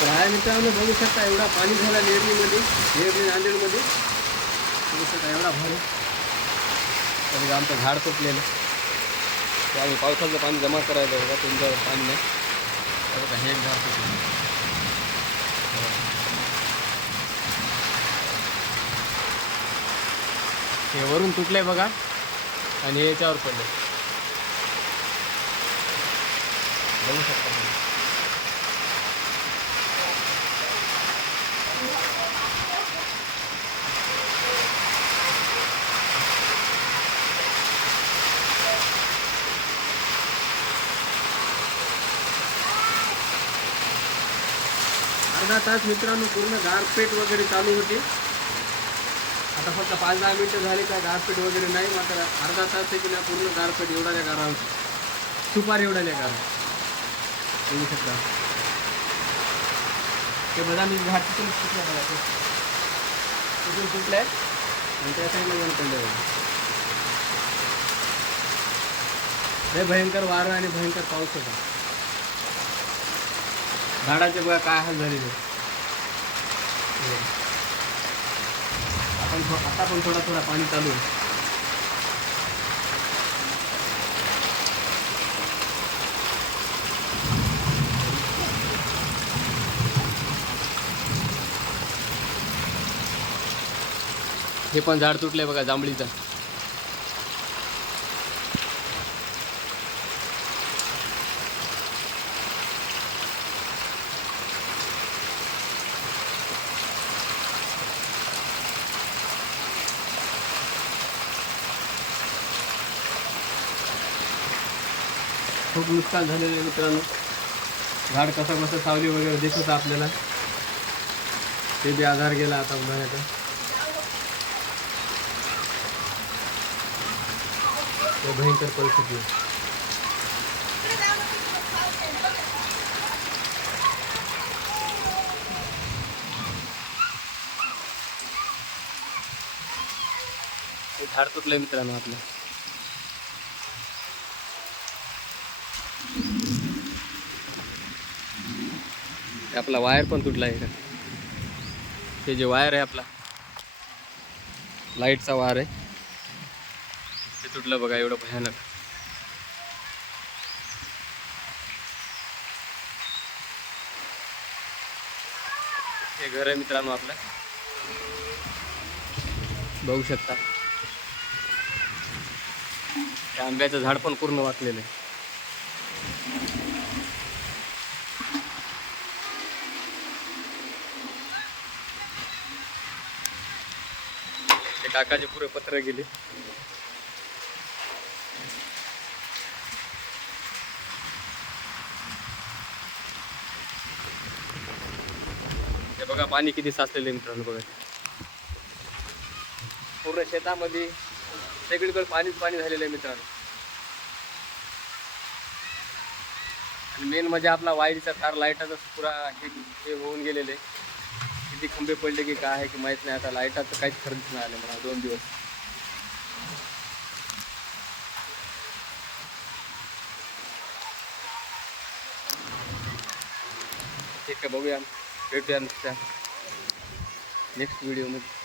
तर हा मित्रांनो बघू शकता एवढा पाणी झाला नेरलीमध्ये नेरली नांदेडमध्ये. बघू शकता एवढा भारी. तरी आमचं झाड तुटलेलं. ते आम्ही पावसाचं पाणी जमा करायचं बघा तुमचं पाणी नाही? हे बघा हे एक झाड तुटलं हे वरून तुटलंय बघा. आणि याच्यावर पडलं बघू शकता अर्धा तास मित्रांनो पूर्ण गारपेट वगैरे चालू होती. आता फक्त पाच दहा मिनटं झाली काय गारपेट वगैरे नाही मात्र अर्धा तास आहे की नाही पूर्ण गारपेट एवढ्या गारा होती सुपारी एवढ्या गारा बघू शकता. ते बदामी झाड तिथून सुटलं बघा. ते तिथून सुटलं आणि त्या साईडला जाऊन लय भयंकर वारं आणि भयंकर पाऊस होता. झाडाचे बघा काय हाल झालेले. आपण आता पण थोडा थोडा पाणी चालू आहे. हे पण झाड तुटलंय बघा जांभळीचं. खूप नुकसान झालेलं आहे मित्रांनो. झाड कसा कसा सावली वगैरे दिसत आपल्याला. ते बी आधार गेला आता उन्हाळ्याचा. भयंकर परिस्थिती आहे. झाड तुटलंय मित्रांनो आपलं. आपला वायर पण तुटला आहे का? हे जे वायर आहे आपला लाईटचा वायर आहे. ते तुटलं बघा एवढं भयानक. हे घर आहे मित्रांनो आपलं. बघू शकता. त्या आंब्याचं झाड पण पूर्ण वाचलेलं आहे. काकाचे पुरे पत्र गेले. हे बघा पाणी किती साचलेलं आहे मित्रांनो बघा. पूर्ण शेतामध्ये सगळीकडे पाणीच पाणी झालेलं आहे मित्रांनो. आणि मेन म्हणजे आपला वायरीचा तार लाईटाचा पुरा हे हे होऊन गेलेले किती खंबे पडले की काय आहे की माहीत नाही. आता लाईटाचं काहीच खरंच नाही आलं मला दोन दिवस. ठीक आहे बघूया. भेटूया नेक्स्ट व्हिडिओमध्ये